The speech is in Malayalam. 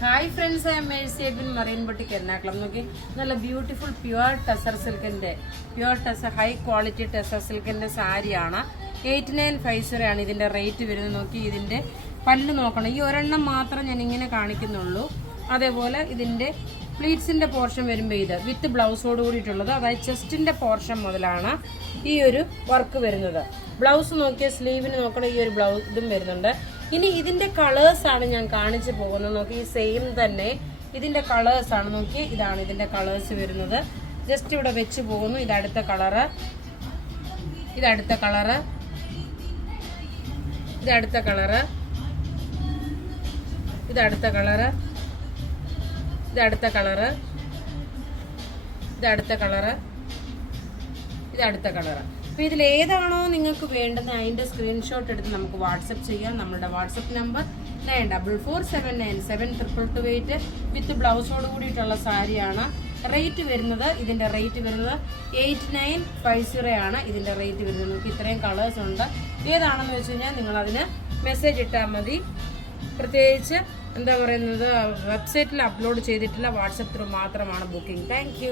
Hi friends, I am Mercy Edwin marine boutique Ernakulam. നോക്കി, നല്ല ബ്യൂട്ടിഫുൾ പ്യുവർ ടെസർ സിൽക്കിന്റെ ഹൈ ക്വാളിറ്റി ടെസർ സിൽക്കിന്റെ സാരിയാണ്. 8950 ആണ് ഇതിന്റെ റേറ്റ് വരുന്നത്. നോക്കി, ഇതിന്റെ പല്ല് നോക്കണം. ഈ ഒരെണ്ണം മാത്രം ഞാൻ ഇങ്ങനെ കാണിക്കുന്നുള്ളൂ. അതേപോലെ ഇതിന്റെ പ്ലീറ്റ്സിന്റെ പോർഷൻ വരുമ്പോൾ ഇത് വിത്ത് ബ്ലൗസോട് കൂടിയിട്ടുള്ളത്, അതായത് ചെസ്റ്റിന്റെ പോർഷൻ മുതലാണ് ഈ ഒരു വർക്ക് വരുന്നത്. ബ്ലൗസ് നോക്കിയ സ്ലീവിന് നോക്കണം, ഈ ഒരു ബ്ലൗസ് ഇതും വരുന്നുണ്ട്. ഇനി ഇതിന്റെ കളേഴ്സ് ആണ് ഞാൻ കാണിച്ചു പോകുന്നത്. നോക്കി, സെയിം തന്നെ ഇതിന്റെ കളേഴ്സ് ആണ്. നോക്കി, ഇതാണ് ഇതിന്റെ കളേഴ്സ് വരുന്നത്. ജസ്റ്റ് ഇവിടെ വെച്ച് പോകുന്നു. ഇതടുത്ത കളറ്, ഇതടുത്ത കളറ്, ഇതടുത്ത കളറ്, ഇതടുത്ത കളറ്, ഇതടുത്ത കളറ്, ഇതടുത്ത കളറ്, ഇതടുത്ത കളറ്. അപ്പൊ ഇതിൽ ഏതാണോ നിങ്ങൾക്ക് വേണ്ടത് അതിന്റെ സ്ക്രീൻഷോട്ട് എടുത്ത് നമുക്ക് വാട്സപ്പ് ചെയ്യാം. നമ്മുടെ വാട്സപ്പ് നമ്പർ 9447972228 വിത്ത് ബ്ലൗസോട് കൂടിയിട്ടുള്ള സാരിയാണ്. റേറ്റ് വരുന്നത്, ഇതിന്റെ റേറ്റ് വരുന്നത് 8950 ആണ് ഇതിന്റെ റേറ്റ് വരുന്നത്. നമുക്ക് ഇത്രയും കളേഴ്സ് ഉണ്ട്. ഏതാണെന്ന് വെച്ച് കഴിഞ്ഞാൽ നിങ്ങൾ അതിന് മെസ്സേജ് ഇട്ടാൽ മതി. പ്രത്യേകിച്ച് എന്താ പറയുന്നത്, വെബ്സൈറ്റിൽ അപ്ലോഡ് ചെയ്തിട്ടില്ല, വാട്സപ്പ് ത്രൂ മാത്രമാണ് ബുക്കിംഗ്. താങ്ക്